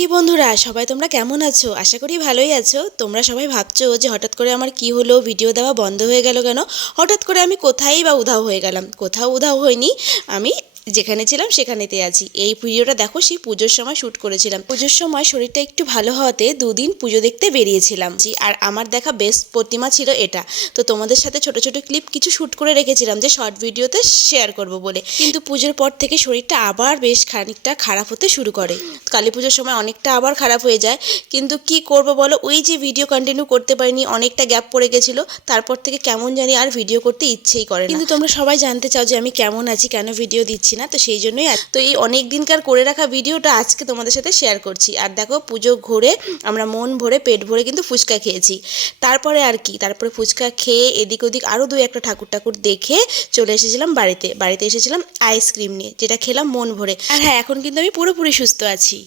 কি বন্ধুরা সবাই তোমরা কেমন আছো? আশা করি ভালোই আছো। তোমরা সবাই ভাবছো যে হঠাৎ করে আমার কি হলো, ভিডিও দেওয়া বন্ধ হয়ে গেল কেন? হঠাৎ করে আমি কোথায় বা উধাও হয়ে গেলাম? কোথাও উধাও হইনি, আমি যেখানে ছিলাম সেখানেতেই আছি। এই ভিডিওটা দেখো, সেই পুজোর সময় শ্যুট করেছিলাম। পুজোর সময় শরীরটা একটু ভালো হওয়াতে দুদিন পুজো দেখতে বেরিয়েছিলাম। আর আমার দেখা বেস্ট প্রতিমা ছিল এটা। তো তোমাদের সাথে ছোট ছোট ক্লিপ কিছু শ্যুট করে রেখেছিলাম যে শর্ট ভিডিওতে শেয়ার করব বলে। কিন্তু পুজোর পর থেকে শরীরটা আবার বেশ খানিকটা খারাপ হতে শুরু করে। কালী পুজোর সময় অনেকটা আবার খারাপ হয়ে যায়, কিন্তু কি করব বলো, ওই যে ভিডিও কন্টিনিউ করতে পারিনি, অনেকটা গ্যাপ পড়ে গেছিলো। তারপর থেকে কেমন জানি আর ভিডিও করতে ইচ্ছেই করে না। কিন্তু তোমরা সবাই জানতে চাও যে আমি কেমন আছি, কেন ভিডিও দিচ্ছি না, তো সেই জন্যই তো এই অনেক দিনকার করে রাখা ভিডিওটা আজকে তোমাদের সাথে শেয়ার করছি। আর দেখো, পুজো ঘুরে আমরা মন ভরে পেট ভরে কিন্তু ফুচকা খেয়েছি। তারপরে আর কি, তারপরে ফুচকা খেয়ে এদিক ওদিক আরও দু একটা ঠাকুর ঠাকুর দেখে চলে এসেছিলাম বাড়িতে এসেছিলাম আইসক্রিম নিয়ে, যেটা খেলাম মন ভরে। আর হ্যাঁ, এখন কিন্তু আমি পুরোপুরি সুস্থ আছি।